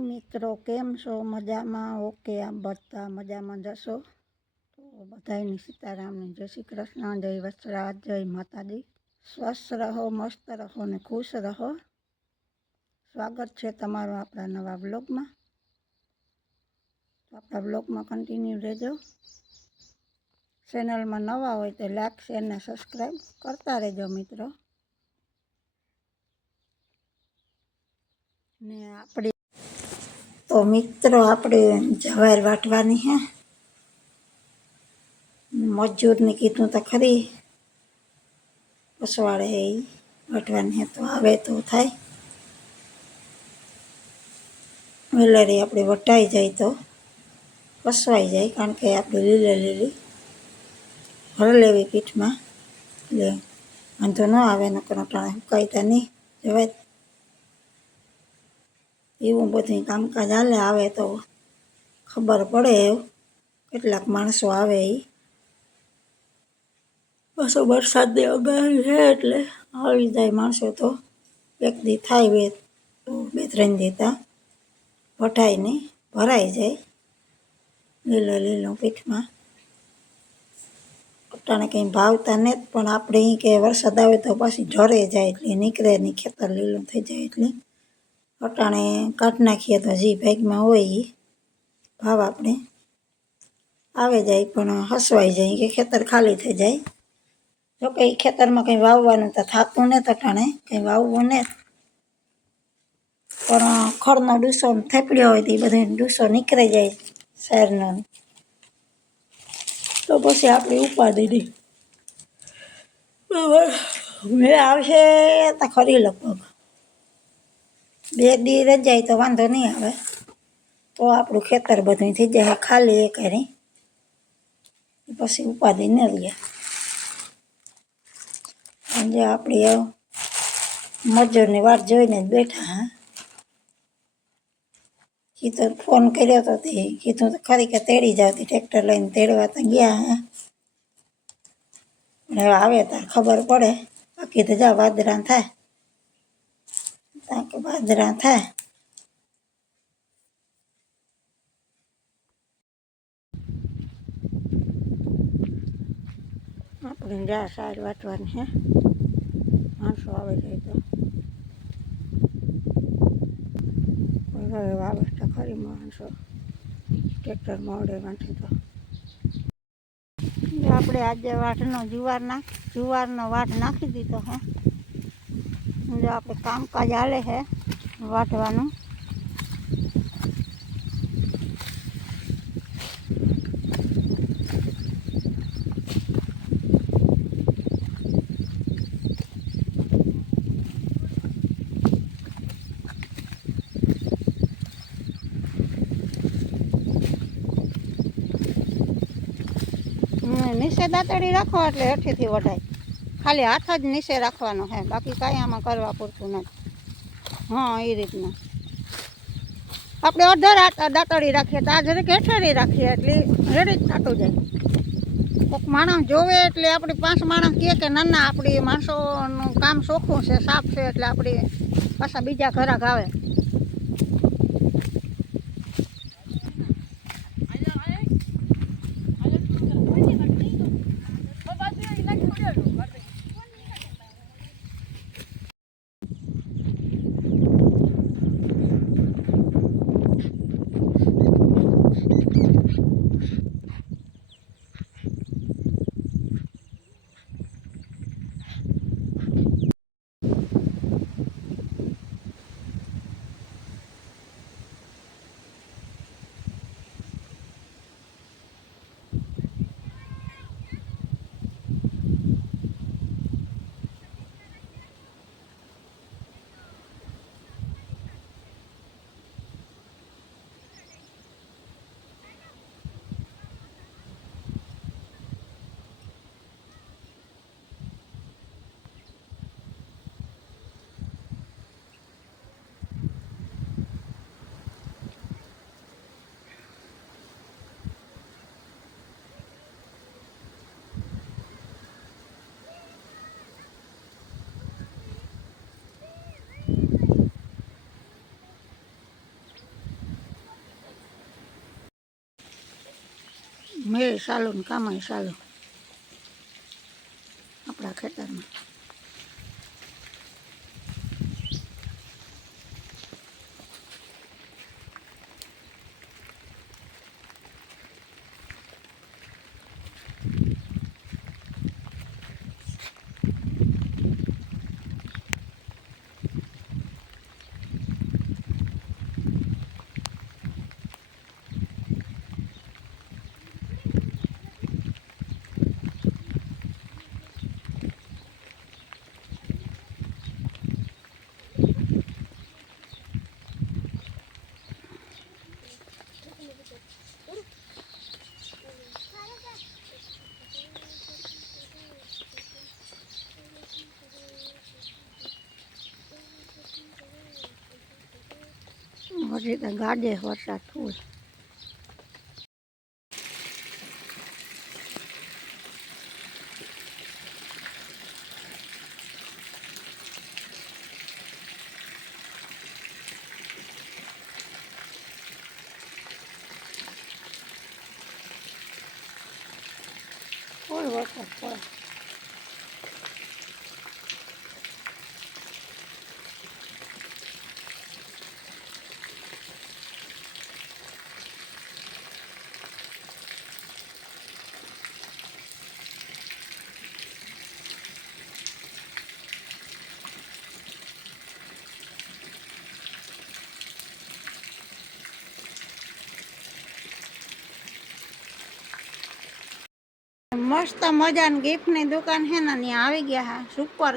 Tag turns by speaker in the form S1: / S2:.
S1: મિત્રો, કેમ છો? મજામાં? ઓકે આ બધા મજામાં જશો? તો બધાની સીતારામની જય શ્રી કૃષ્ણ, જય વસ્ત્રાજ, જય માતાજી. સ્વસ્થ રહો, મસ્ત રહો ને ખુશ રહો. સ્વાગત છે તમારું આપણા નવા બ્લોગમાં તો આપણા બ્લોગમાં કન્ટિન્યુ રહેજો. ચેનલમાં નવા હોય તો લાઈક શેર ને સબસ્ક્રાઈબ કરતા રહેજો મિત્રો. ને આપણે તો મિત્રો આપણે જવાર વાટવાની હે. મજૂરને કીધું તો ખરી. પસવાડે એ વાટવાની હે તો આવે તો થાય. વેલારી આપણે વટાઈ જાય તો પસવાઈ જાય કારણ કે આપણે લીલે લીલી હર લેવી પીઠમાં. એટલે વાંધો ન આવે, નકર ટાણે સુકાયતા નહીં જવાય. એવું બધું કામકાજ હાલે આવે તો ખબર પડે કેટલાક માણસો આવે એ બસો વરસાદની આગાહી છે એટલે આવી જાય માણસો તો. એક દી થાય બે બે, ત્રણ દીતા વટાય નહીં, ભરાઈ જાય. લીલો લીલો પીઠમાં. અટાણે કંઈ ભાવતા ને પણ આપણે અહીં કે વરસાદ આવે તો પાછી ઢરે જાય એટલે, નીકળે નહીં, ખેતર લીલું થઈ જાય એટલે. અટાણે કાઢી નાખીએ તો જે ભાગમાં હોય એ ભાવ આપણે. આવે જાય પણ હસવાઈ જાય કે ખેતર ખાલી થઈ જાય. જો કંઈ ખેતરમાં કંઈ વાવવાનું તો થતું ને અટાણે કંઈ વાવવું ને. પણ ખડનો ડૂસો થેપડ્યો હોય તો એ બધો ડૂસો નીકળી જાય શહેરનો. તો પછી આપણે ઉપાડી દઈ બરાબર મેં આવશે તો ખરી લગભગ. બે દી રજાય તો વાંધો નહીં આવે. તો આપણું ખેતર બધું થઈ જાય ખાલી એ કરી પછી ઉપાધિ ન લઈએ આજે આપણે મજૂરની વાટ જોઈને જ બેઠા, હા. કીધું, ફોન કર્યો તો તે કીધું તો ખરી કે તેડી જાવ ટ્રેક્ટર લઈને તેડવા તો ગયા, હા. હવે આવે ત્યારે ખબર પડે. બાકી તો જા વાદરા થાય. વાદરા થાય આપણે જા સાઈડ વાંચવાની છે માણસો આવે છે તો વાવે તો ખરી માણસો ટ્રેક્ટર મોડે વાંચે તો આપણે આજે વાટનો જુવાર નાખ જુવારનો વાટ નાખી દીધો હે જો આપણે કામકાજ હાલે છે વાટવાનું. નીચે દાંતડી રાખો એટલે હેઠેથી વઢાય. ખાલી હાથ જ નીચે રાખવાનો હે બાકી કાંઈ આમાં કરવા પૂરતું નથી. હા એ રીતના. આપણે અડધર હાથ દાંતડી રાખીએ તો આ જરીક હેઠળી રાખીએ એટલે રેડી જ થતું જાય. કોઈક માણસ જોવે એટલે આપણે પાંચ માણસ કહે કે, ના ના, આપણી માણસોનું કામ ચોખ્ખું છે, સાફ છે, એટલે આપણી પાછા બીજા ઘરાક આવે. મેળ ચાલુ ને કામય સાલું. આપણા ખેતરમાં. હજી તો ગાડે વરસાદ ફૂલ ફૂલ વરસાદ પડે. મસ્ત મજાની ગિફ્ટની દુકાન છે ને ત્યાં આવી ગયા હા સુપર